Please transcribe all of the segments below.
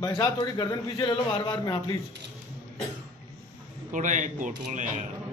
भाई साहब थोड़ी गर्दन पीछे ले लो बार बार में, हाँ प्लीज थोड़ा एक कोट वाले यार।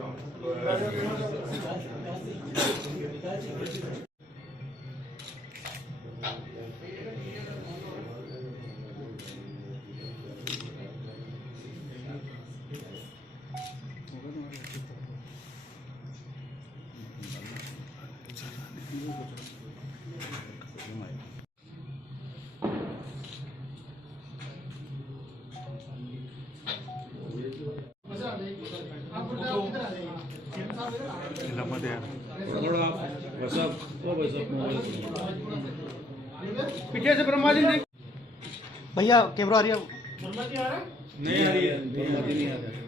पीछे से ब्रह्मा जी नहीं भैया, कैमरा आ रही है? ब्रह्मा जी आ रहा है? नहीं आ रही है, ब्रह्मा जी नहीं आ रहा है।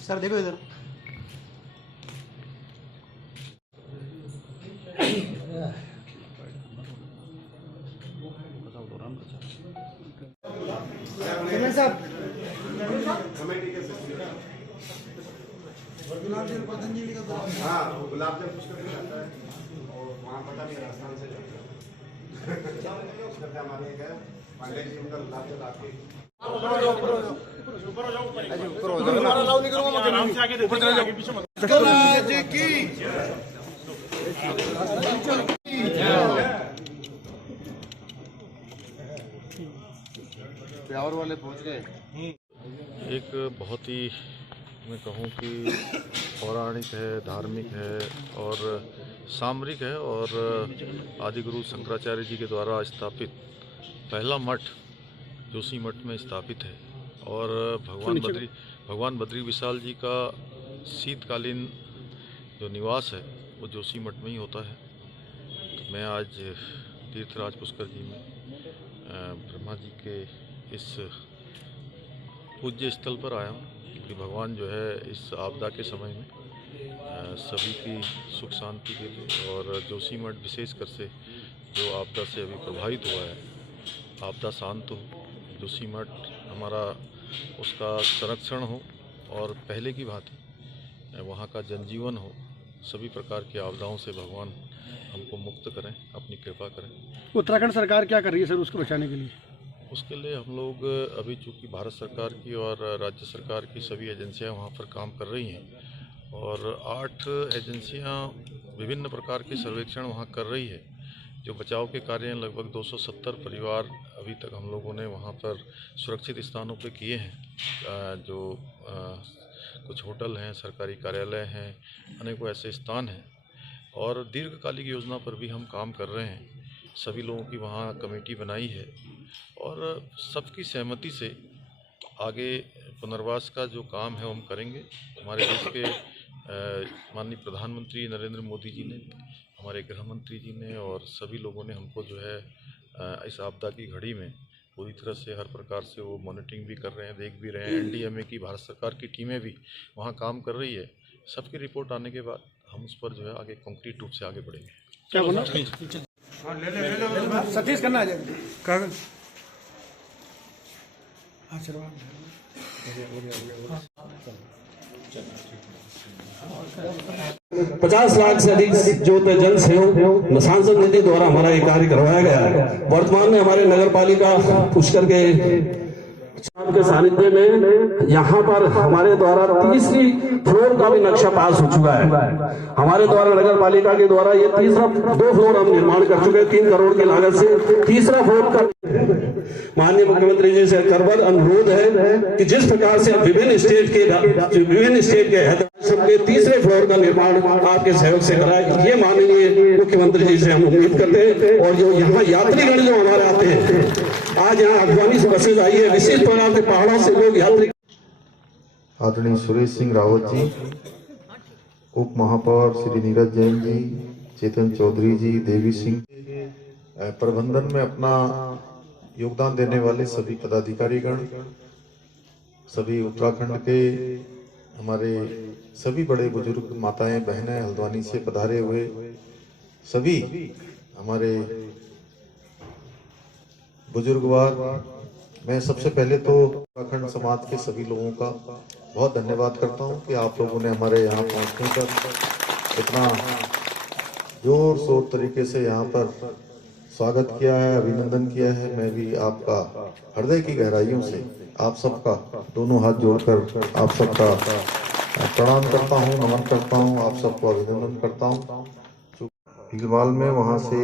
सर देखो इधर। साहब कमेटी के गुलाब पतंजलि का, हाँ गुलाब जल पुष्कर भी आता है और वहाँ पता भी राजस्थान से जाता है। हमारे क्या पांडे जी उनका गुलाब जल आके प्यावर वाले पहुंच गए। एक बहुत ही मैं कहूँ कि पौराणिक है, धार्मिक है और सामरिक है और आदिगुरु शंकराचार्य जी के द्वारा स्थापित पहला मठ जोशी मठ में स्थापित है और भगवान बद्री विशाल जी का शीतकालीन जो निवास है वो जोशी मठ में ही होता है। तो मैं आज तीर्थराज पुष्कर जी में ब्रह्मा जी के इस पूज्य स्थल पर आया हूँ कि भगवान जो है इस आपदा के समय में सभी की सुख शांति के लिए और जोशी मठ विशेषकर से जो आपदा से अभी प्रभावित हुआ है, आपदा शांत हो, जोशी मठ हमारा उसका संरक्षण हो और पहले की भांति वहाँ का जनजीवन हो, सभी प्रकार की आपदाओं से भगवान हमको मुक्त करें, अपनी कृपा करें। उत्तराखंड सरकार क्या कर रही है सर उसको बचाने के लिए? उसके लिए हम लोग अभी चूँकि भारत सरकार की और राज्य सरकार की सभी एजेंसियां वहाँ पर काम कर रही हैं और 8 एजेंसियां विभिन्न प्रकार के सर्वेक्षण वहाँ कर रही है। जो बचाव के कार्य हैं लगभग 270 परिवार अभी तक हम लोगों ने वहाँ पर सुरक्षित स्थानों पे किए हैं। जो कुछ होटल हैं, सरकारी कार्यालय हैं, अनेकों ऐसे स्थान हैं और दीर्घकालिक योजना पर भी हम काम कर रहे हैं। सभी लोगों की वहाँ कमेटी बनाई है और सबकी सहमति से आगे पुनर्वास का जो काम है हम करेंगे। हमारे देश के माननीय प्रधानमंत्री नरेंद्र मोदी जी ने, हमारे गृह मंत्री जी ने और सभी लोगों ने हमको जो है इस आपदा की घड़ी में पूरी तरह से हर प्रकार से वो मॉनिटरिंग भी कर रहे हैं, देख भी रहे हैं। NDMA की भारत सरकार की टीमें भी वहाँ काम कर रही है। सबकी रिपोर्ट आने के बाद हम उस पर जो है आगे कॉन्क्रीट रूप से आगे बढ़ेंगे। क्या बोला? सतीश करना आ जाएगा कागज। 50 लाख से अधिक जो जल सहयोग सांसद निधि द्वारा हमारा ये कार्य करवाया गया है। वर्तमान में हमारे नगर पालिका पुष्कर के के सानिध्य में यहाँ पर हमारे द्वारा तीसरी फ्लोर का भी नक्शा पास हो चुका है। हमारे द्वारा नगर पालिका के द्वारा ये तीसरा 2 फ्लोर हम निर्माण कर चुके हैं 3 करोड़ की लागत से। तीसरा फ्लोर का माननीय मुख्यमंत्री जी से करबद्ध अनुरोध है कि जिस प्रकार से विभिन्न स्टेट के हैदराबाद के तीसरे फ्लोर का निर्माण आपके सहयोग से कराए, ये माननीय मुख्यमंत्री जी से हम उम्मीद करते हैं। और जो यहाँ यात्रीगण जो हमारे आते हैं, आज यहाँ अफगानी से बसेज आई है, विशेष तौर पर पहाड़ों से लोग यात्री। आदरणीय सुरेश सिंह रावत जी, उप महापौर श्री नीरज जैन जी, चेतन चौधरी जी, देवी सिंह, प्रबंधन में अपना योगदान देने वाले सभी पदाधिकारीगण, सभी उत्तराखंड के हमारे सभी बड़े बुजुर्ग माताएं बहनें, हल्द्वानी से पधारे हुए सभी हमारे बुजुर्गवार, मैं सबसे पहले तो उत्तराखंड समाज के सभी लोगों का बहुत धन्यवाद करता हूं कि आप लोगों ने हमारे यहाँ पहुंचने पर इतना जोर शोर तरीके से यहाँ पर स्वागत किया है, अभिनंदन किया है। मैं भी आपका हृदय की गहराइयों से आप सबका दोनों हाथ जोड़कर आप सबका प्रणाम करता हूँ, नमन करता हूँ, आप सबको अभिनंदन करता हूँ। फिलहाल में वहाँ से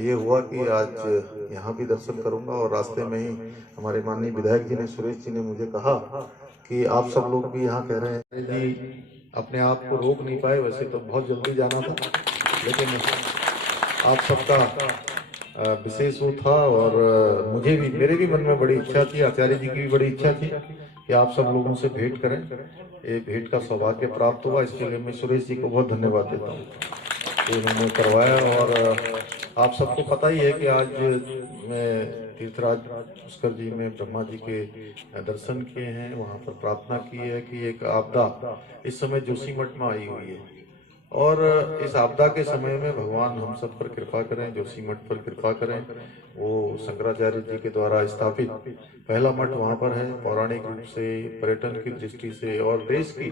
ये हुआ कि आज यहाँ भी दर्शन करूंगा और रास्ते में ही हमारे माननीय विधायक जी ने, सुरेश जी ने मुझे कहा कि आप सब लोग भी यहाँ कह रहे हैं जी, अपने आप को रोक नहीं पाए, वैसे तो बहुत जल्दी जाना था, लेकिन आप सबका विशेष वो था और मुझे भी, मेरे भी मन में बड़ी इच्छा थी, आचार्य जी की भी बड़ी इच्छा थी कि आप सब लोगों से भेंट करें। ये भेंट का सौभाग्य प्राप्त हुआ, इसके लिए मैं सुरेश जी को बहुत धन्यवाद देता हूँ कि उन्होंने करवाया। और आप सबको पता ही है कि आज मैं तीर्थराज पुष्कर जी में ब्रह्मा जी के दर्शन किए हैं, वहाँ पर प्रार्थना की है कि एक आपदा इस समय जोशीमठ में आई हुई है और इस आपदा के समय में भगवान हम सब पर कृपा करें, जोशीमठ पर कृपा करें। वो शंकराचार्य जी के द्वारा स्थापित पहला मठ वहाँ पर है, पौराणिक रूप से, पर्यटन की दृष्टि से और देश की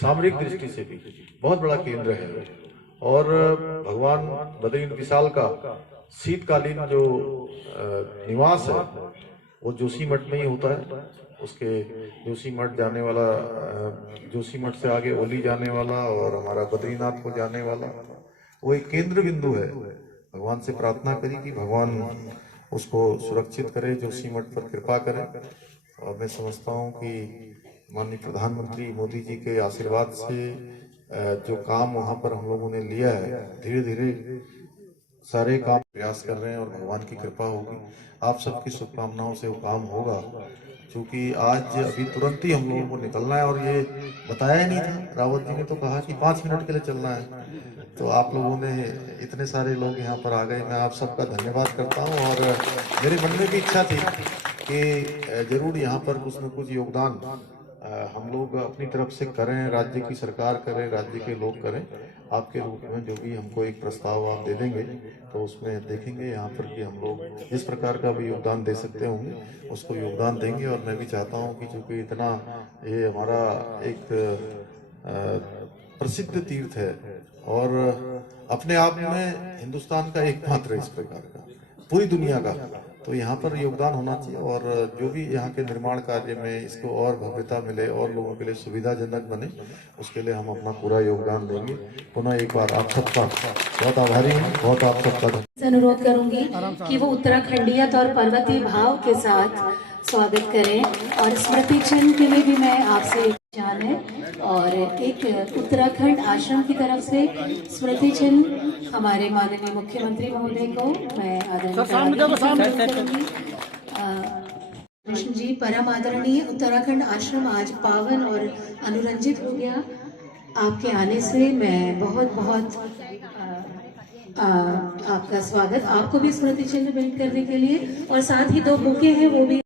सामरिक दृष्टि से भी बहुत बड़ा केंद्र है। और भगवान बद्री विशाल का शीतकालीन जो निवास है वो जोशीमठ में ही होता है। उसके जोशीमठ जाने वाला, जोशीमठ से आगे ओली जाने वाला और हमारा बद्रीनाथ को जाने वाला वो एक केंद्र बिंदु है। भगवान से प्रार्थना करी कि भगवान उसको सुरक्षित करे, जोशीमठ पर कृपा करे। और मैं समझता हूँ कि माननीय प्रधानमंत्री मोदी जी के आशीर्वाद से जो काम वहाँ पर हम लोगों ने लिया है, धीरे धीरे सारे काम प्रयास कर रहे हैं और भगवान की कृपा होगी, आप सबकी शुभकामनाओं से वो काम होगा। क्योंकि आज अभी तुरंत ही हम लोगों को निकलना है और ये बताया ही नहीं था, रावत जी ने तो कहा कि 5 मिनट के लिए चलना है, तो आप लोगों ने इतने सारे लोग यहाँ पर आ गए, मैं आप सबका धन्यवाद करता हूँ। और मेरे मन में भी इच्छा थी कि जरूर यहाँ पर कुछ न कुछ योगदान हम लोग अपनी तरफ से करें, राज्य की सरकार करे, राज्य के लोग करें। आपके रूप में जो भी हमको एक प्रस्ताव आप दे देंगे तो उसमें देखेंगे यहाँ पर कि हम लोग जिस प्रकार का भी योगदान दे सकते होंगे उसको योगदान देंगे। और मैं भी चाहता हूँ कि चूंकि इतना ये हमारा एक प्रसिद्ध तीर्थ है और अपने आप में हिंदुस्तान का एकमात्र इस प्रकार का, पूरी दुनिया का, तो यहाँ पर योगदान होना चाहिए। और जो भी यहाँ के निर्माण कार्य में इसको और भव्यता मिले और लोगों के लिए सुविधाजनक बने, उसके लिए हम अपना पूरा योगदान देंगे। पुनः एक बार आप सबका बहुत आभारी हूँ, बहुत आप सबका अनुरोध करूंगी कि वो उत्तराखंडियत और पर्वतीय भाव के साथ स्वागत करें। और स्मृति चिन्ह के लिए भी मैं आपसे जान है और एक उत्तराखंड आश्रम की तरफ से स्मृति चिन्ह हमारे माननीय मुख्यमंत्री महोदय को मैं आदरणीय कृष्ण जी, परम आदरणीय उत्तराखंड आश्रम आज पावन और अनुरंजित हो गया आपके आने से। मैं बहुत बहुत आपका स्वागत, आपको भी स्मृति चिन्ह भेंट करने के लिए, और साथ ही 2 बुके हैं वो भी